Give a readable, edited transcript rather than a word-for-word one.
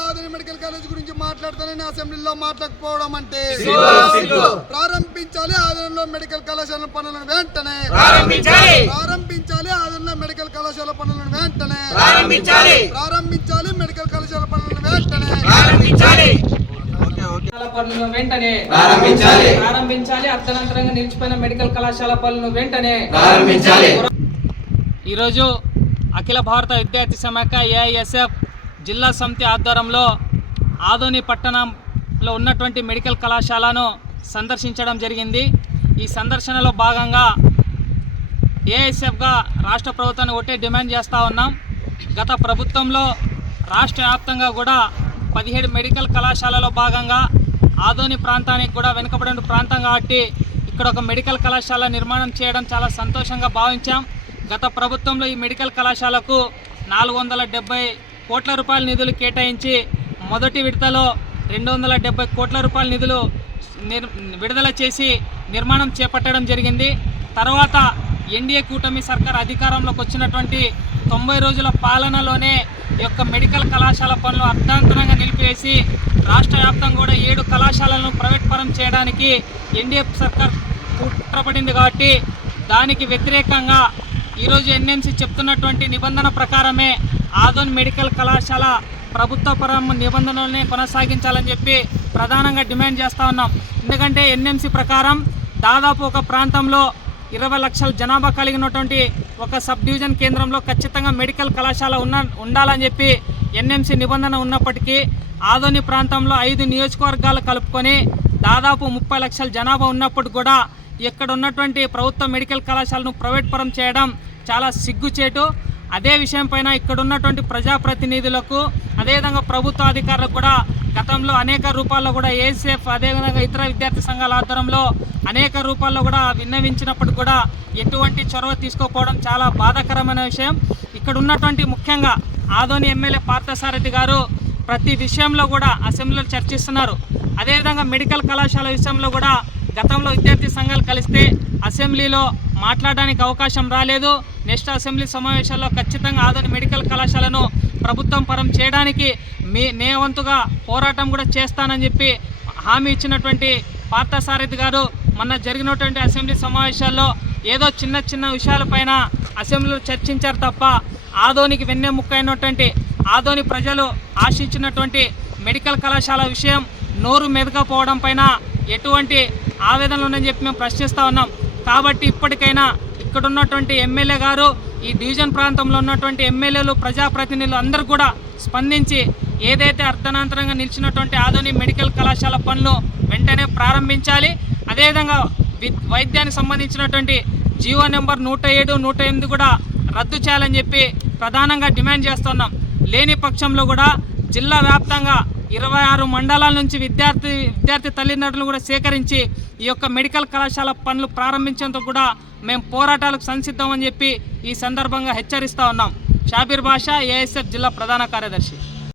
ఆదరణ medical college గురించి మాట్లాడతానని అసెంబ్లీలో మాట్లాడకపోవడం అంటే ప్రారంభించాలి ఆదరణలో మెడికల్ కళాశాల పనులను వెంటనే ప్రారంభించాలి ఆదరణలో మెడికల్ కళాశాల పనులను వెంటనే ప్రారంభించాలి మెడికల్ కళాశాల పనులను వెంటనే ప్రారంభించాలి అర్థనంతరంగా నిలిచిపోయిన మెడికల్ కళాశాల పనులను వెంటనే ఈరోజు అఖిల భారత విద్యార్థి సమాఖ్య ఏఐఎస్ఎఫ్ జిల్లా సమితి ఆధ్వర్యంలో ఆదోని పట్టణంలో ఉన్నటువంటి మెడికల్ కళాశాలను సందర్శించడం జరిగింది. ఈ సందర్శనలో భాగంగా ఏఐఎస్ఎఫ్గా రాష్ట్ర ప్రభుత్వాన్ని ఒకటే డిమాండ్ చేస్తూ ఉన్నాం. గత ప్రభుత్వంలో రాష్ట్ర వ్యాప్తంగా కూడా 17 మెడికల్ కళాశాలలో భాగంగా ఆదోని ప్రాంతానికి కూడా వెనుకబడిన ప్రాంతం కాబట్టి ఇక్కడ ఒక మెడికల్ కళాశాల నిర్మాణం చేయడం చాలా సంతోషంగా భావించాం. గత ప్రభుత్వంలో ఈ మెడికల్ కళాశాలకు 470 కోట్ల రూపాయల నిధులు కేటాయించి మొదటి విడతలో 270 కోట్ల రూపాయల నిధులు విడుదల చేసి నిర్మాణం చేపట్టడం జరిగింది. తర్వాత ఎన్డీఏ కూటమి సర్కార్ అధికారంలోకి వచ్చినటువంటి 90 రోజుల పాలనలోనే ఈ యొక్క మెడికల్ కళాశాల పనులు అర్థాంతరంగా నిలిపివేసి రాష్ట్ర వ్యాప్తంగా కూడా 7 కళాశాలను ప్రైవేట్ పరం చేయడానికి ఎన్డీఏ సర్కార్ కుట్రపడింది. కాబట్టి దానికి వ్యతిరేకంగా ఈరోజు ఎన్ఎంసీ చెప్తున్నటువంటి నిబంధన ప్రకారమే ఆదోని మెడికల్ కళాశాల ప్రభుత్వ పరం నిబంధనలనే కొనసాగించాలని చెప్పి ప్రధానంగా డిమాండ్ చేస్తూ ఉన్నాం. ఎందుకంటే ఎన్ఎంసీ ప్రకారం దాదాపు ఒక ప్రాంతంలో 20 లక్షల జనాభా కలిగినటువంటి ఒక సబ్ డివిజన్ కేంద్రంలో ఖచ్చితంగా మెడికల్ కళాశాల ఉండాలని చెప్పి ఎన్ఎంసీ నిబంధన ఉన్నప్పటికీ ఆదోని ప్రాంతంలో 5 నియోజకవర్గాలు కలుపుకొని దాదాపు 30 లక్షల జనాభా ఉన్నప్పుడు కూడా ఇక్కడ ఉన్నటువంటి ప్రభుత్వ మెడికల్ కళాశాలను ప్రైవేట్ పరం చేయడం చాలా సిగ్గుచేటు. అదే విషయం పైన ఇక్కడ ఉన్నటువంటి ప్రజాప్రతినిధులకు అదేవిధంగా ప్రభుత్వ అధికారులకు కూడా గతంలో అనేక రూపాల్లో కూడా ఏఎస్ఎఫ్ అదేవిధంగా ఇతర విద్యార్థి సంఘాల ఆధ్వర్యంలో అనేక రూపాల్లో కూడా విన్నవించినప్పుడు కూడా ఎటువంటి చొరవ తీసుకోకపోవడం చాలా బాధాకరమైన విషయం. ఇక్కడ ఉన్నటువంటి ముఖ్యంగా ఆదోని ఎమ్మెల్యే పార్థసారథి గారు ప్రతి విషయంలో కూడా అసెంబ్లీలో చర్చిస్తున్నారు. అదేవిధంగా మెడికల్ కళాశాల విషయంలో కూడా గతంలో విద్యార్థి సంఘాలు కలిస్తే అసెంబ్లీలో మాట్లాడడానికి అవకాశం రాలేదు. నెక్స్ట్ అసెంబ్లీ సమావేశాల్లో ఖచ్చితంగా ఆదోని మెడికల్ కళాశాలను ప్రభుత్వం పరం చేయడానికి నే వంతుగా పోరాటం కూడా చేస్తానని చెప్పి హామీ ఇచ్చినటువంటి పార్థసారథి గారు మొన్న జరిగినటువంటి అసెంబ్లీ సమావేశాల్లో ఏదో చిన్న విషయాలపైన అసెంబ్లీలో చర్చించారు తప్ప ఆదోనికి వెన్నెముక్క అయినటువంటి ఆదోని ప్రజలు ఆశించినటువంటి మెడికల్ కళాశాల విషయం నోరు మెదకపోవడం పైన ఎటువంటి ఆవేదనలు ఉన్నాయని చెప్పి మేము ప్రశ్నిస్తూ ఉన్నాం. కాబట్టి ఇప్పటికైనా ఇక్కడ ఉన్నటువంటి ఎమ్మెల్యే గారు ఈ డివిజన్ ప్రాంతంలో ఉన్నటువంటి ఎమ్మెల్యేలు ప్రజాప్రతినిధులు అందరూ కూడా స్పందించి ఏదైతే అర్థాంతరంగా నిలిచినటువంటి ఆదోని మెడికల్ కళాశాల పనులు వెంటనే ప్రారంభించాలి. అదేవిధంగా వైద్యానికి సంబంధించినటువంటి జీవో నెంబర్ 107, 108 కూడా రద్దు చేయాలని చెప్పి ప్రధానంగా డిమాండ్ చేస్తున్నాం. లేని పక్షంలో కూడా జిల్లా వ్యాప్తంగా 26 మండలాల నుంచి విద్యార్థి తల్లిదండ్రులు కూడా సేకరించి ఈ యొక్క మెడికల్ కళాశాల పనులు ప్రారంభించేందుకు కూడా మేము పోరాటాలకు సంసిద్ధమని చెప్పి ఈ సందర్భంగా హెచ్చరిస్తూ ఉన్నాం. షాబీర్ బాషా, ఏఎస్ఎఫ్ జిల్లా ప్రధాన కార్యదర్శి.